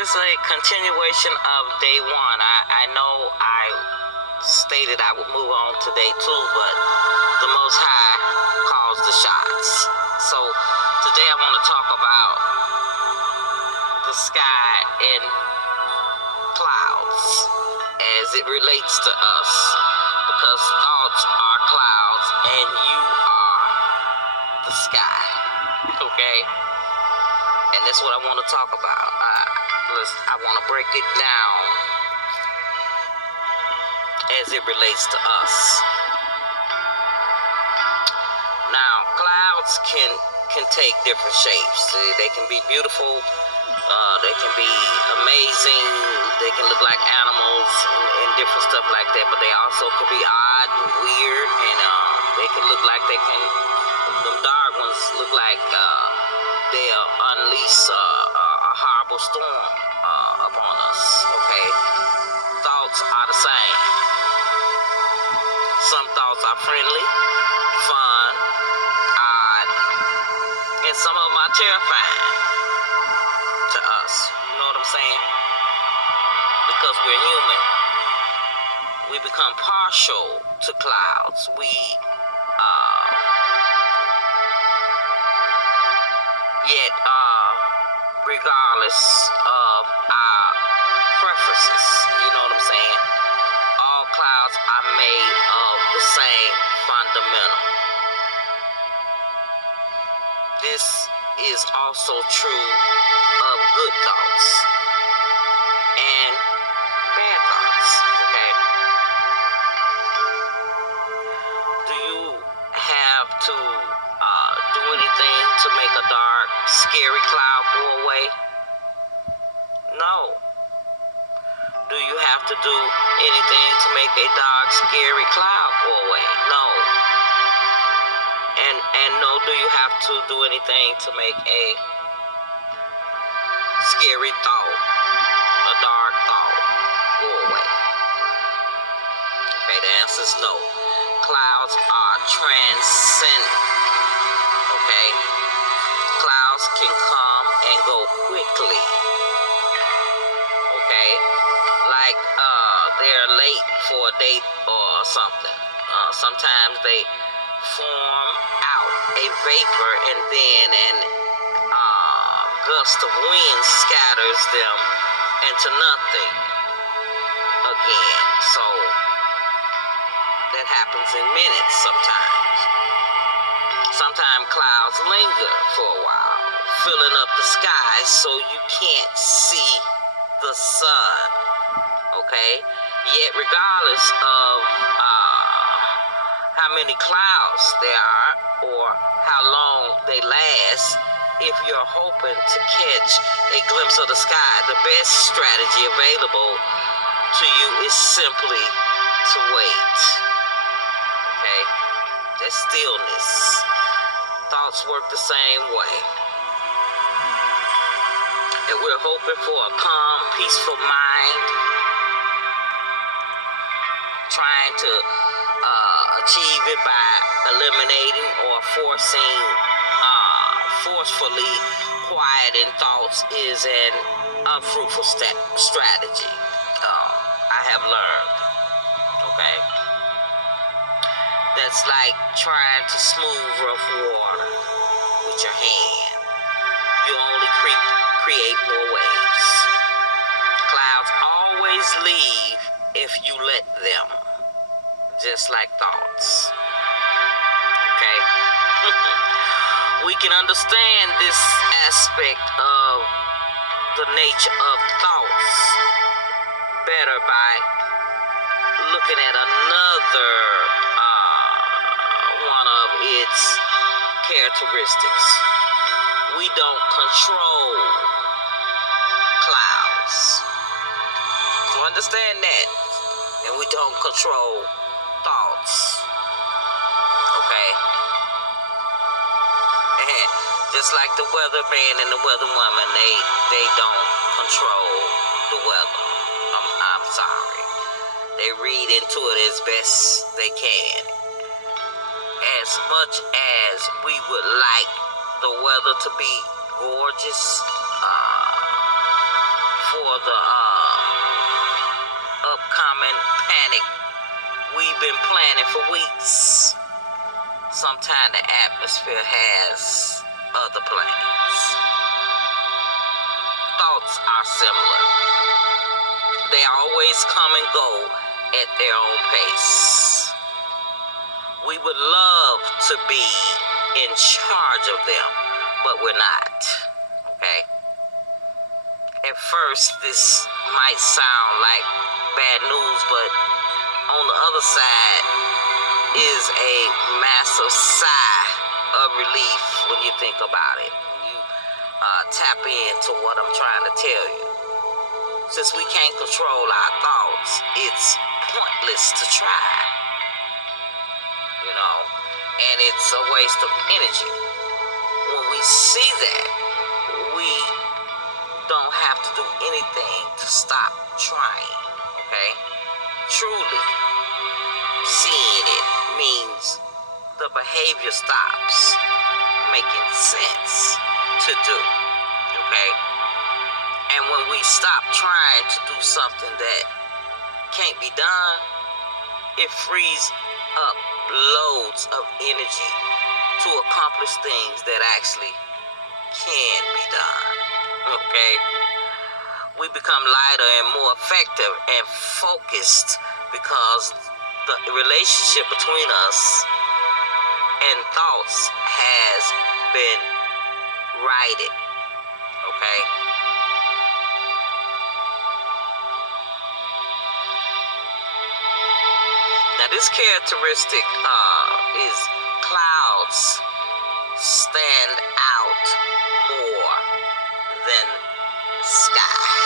is a continuation of day one. I know I stated I would move on to day two, but the Most High calls the shots. So today I want to talk about the sky and clouds as it relates to us, because thoughts are clouds and you are the sky. Okay? And that's what I want to talk about. I want to break it down as it relates to us. Now, clouds can take different shapes. They can be beautiful. They can be amazing. They can look like animals and different stuff like that. But they also can be odd and weird, and they can look like them dark ones look like they'll unleash a horrible storm upon us. Okay, thoughts are the same. Some thoughts are friendly, fun, odd, and some of them are terrifying to us. You know what I'm saying? Because we're human. We become partial to clouds. Yet, regardless of our preferences, you know what I'm saying? All clouds are made of the same fundamental. This is also true of good thoughts and bad thoughts, okay? Do you have to do anything to make a dark, scary cloud go away? No. Do you have to do anything to make a dark, scary cloud go away? No. And no, do you have to do anything to make a scary thought, a dark thought, go away? Okay, the answer is no. Clouds are transcendent. Okay? Clouds can come and go quickly. Okay? Like they're late for a date or something. Sometimes they form out a vapor and then an gust of wind scatters them into nothing again. So that happens in minutes sometimes. Sometimes clouds linger for a while, filling up the sky so you can't see the sun. Okay? Yet regardless of how many clouds there are or how long they last, if you're hoping to catch a glimpse of the sky, the best strategy available to you is simply to wait. Okay? That's stillness. Thoughts work the same way. And we're hoping for a calm, peaceful mind, trying to achieve it by eliminating or forcefully quieting thoughts is an unfruitful strategy. I have learned. Okay? That's like trying to smooth rough water with your hand. You only create more waves. Clouds always leave if you let them, just like thoughts. Okay? We can understand this aspect of the nature of thoughts better by looking at another one of its characteristics. We don't control clouds. So understand that. And we don't control thoughts. Okay? And just like the weatherman and the weatherwoman, they don't control the weather. I'm sorry. They read into it as best they can. As much as we would like the weather to be gorgeous, for the upcoming panic we've been planning for weeks. Sometimes the atmosphere has other plans. Thoughts are similar. They always come and go at their own pace. We would love to be in charge of them, but we're not. Okay? At first, this might sound like bad news, but on the other side is a massive sigh of relief when you think about it. When you tap into what I'm trying to tell you. Since we can't control our thoughts, it's pointless to try. You know, and it's a waste of energy. When we see that, we don't have to do anything to stop trying, okay? Truly seeing it means the behavior stops making sense to do, okay? And when we stop trying to do something that can't be done, it frees up loads of energy to accomplish things that actually can be done, okay? We become lighter and more effective and focused because the relationship between us and thoughts has been righted, okay? Now, this characteristic is clouds stand out more than sky.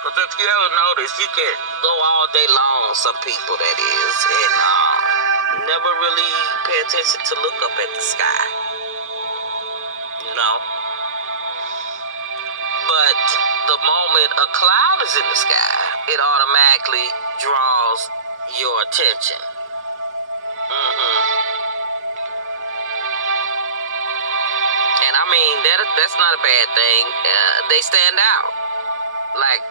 Because if you ever notice, you can go all day long, some people that is, and never really pay attention to look up at the sky. You know? But the moment a cloud is in the sky, it automatically draws your attention. And I mean, that's not a bad thing. They stand out. Like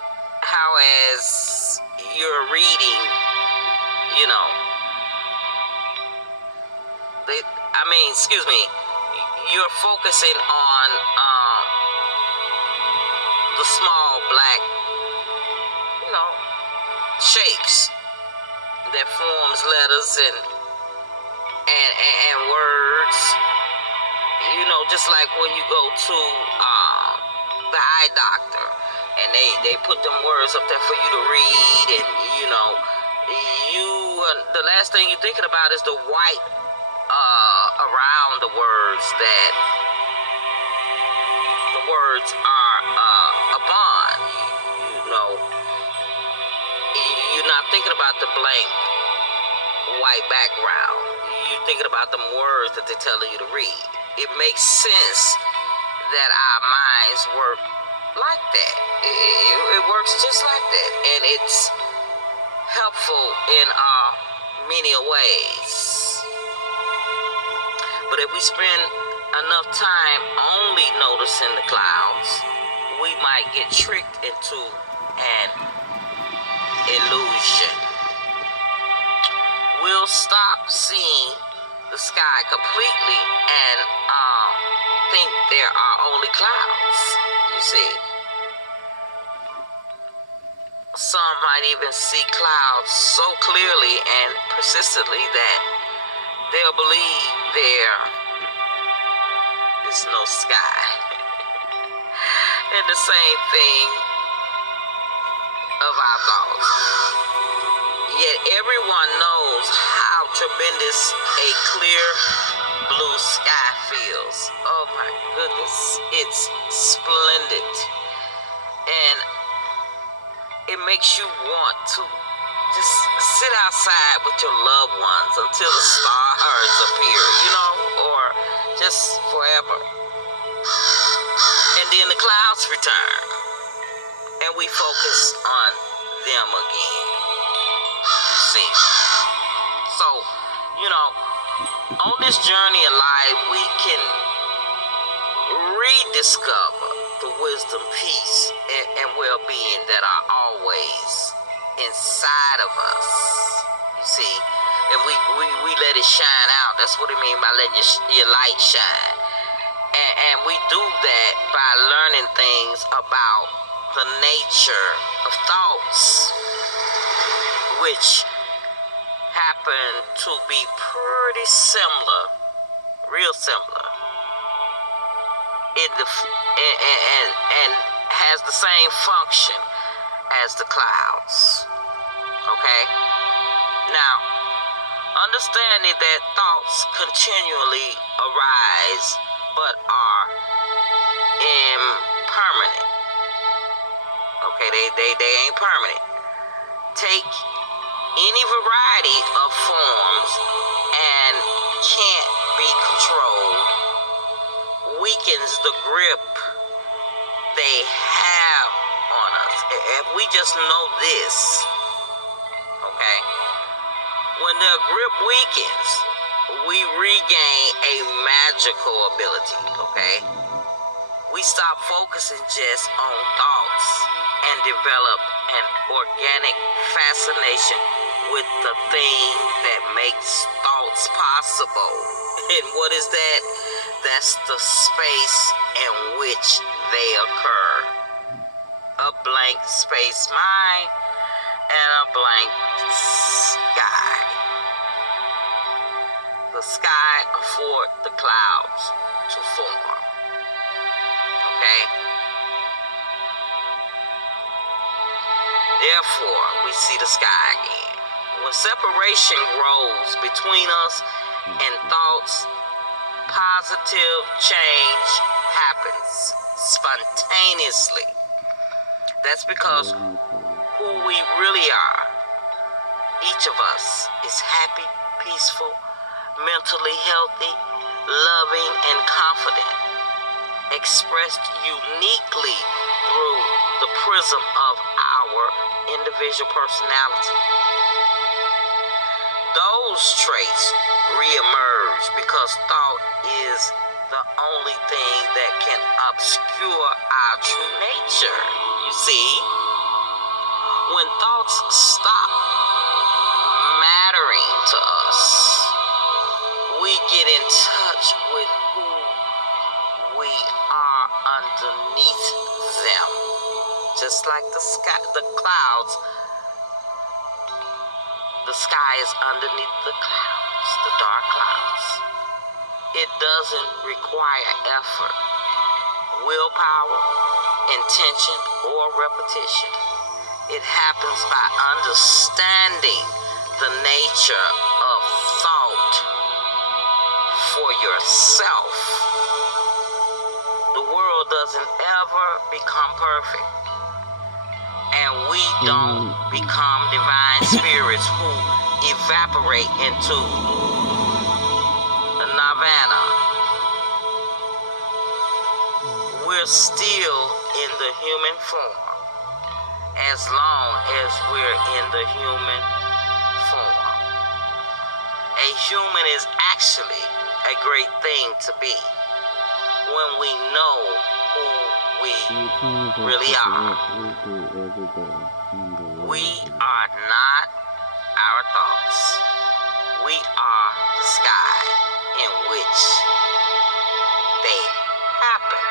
how as you're reading, you know, you're focusing on the small black, you know, shapes that forms letters and words. You know, just like when you go to the eye doctor and they put them words up there for you to read, and you know, the last thing you're thinking about is the white around the words that the words are upon. You know, you're not thinking about the blank white background. You're thinking about the words that they're telling you to read. It makes sense that our minds work like that. It works just like that, and it's helpful in many ways. But if we spend enough time only noticing the clouds, we might get tricked into an illusion. We'll stop seeing the sky completely and think there are only clouds, you see. Some might even see clouds so clearly and persistently that they'll believe there is no sky. And the same thing of our thoughts. Yet everyone knows how tremendous a clear blue sky feels. Oh my goodness, it's splendid. And it makes you want to just sit outside with your loved ones until the stars appear, you know, or just forever. And then the clouds return, and we focus on them again. See? So, you know, on this journey of life, we can rediscover the wisdom, peace, and well-being that are always inside of us. You see, and we let it shine out. That's what it means by letting your light shine. And we do that by learning things about the nature of thoughts, which happen to be pretty similar, real similar, and has the same function as the clouds. Okay? Now, understanding that thoughts continually arise but are impermanent. Okay, they ain't permanent. Take any variety of forms and can't be controlled, weakens the grip they have on us. If we just know this, okay, when their grip weakens, we regain a magical ability, okay? We stop focusing just on thoughts and develop an organic fascination with the thing that makes thoughts possible. And what is that? That's the space in which they occur. A blank space mind and a blank sky. The sky affords the clouds to form. Okay? Therefore, we see the sky again. When separation grows between us and thoughts, positive change happens spontaneously. That's because who we really are, each of us, is happy, peaceful, mentally healthy, loving, and confident, expressed uniquely through the prism of our individual personality. Those traits reemerge because thought is the only thing that can obscure our true nature. You see, when thoughts stop mattering to us, we get in touch with who we are underneath them. Just like the sky, the clouds, the sky is underneath the clouds, the dark clouds. It doesn't require effort, willpower, intention, or repetition. It happens by understanding the nature of thought for yourself. The world doesn't ever become perfect, and we don't become divine spirits who evaporate into nirvana. We're still in the human form as long as we're in the human form. A human is actually a great thing to be when we know who we really are. We are not our thoughts. We are the sky in which they happen.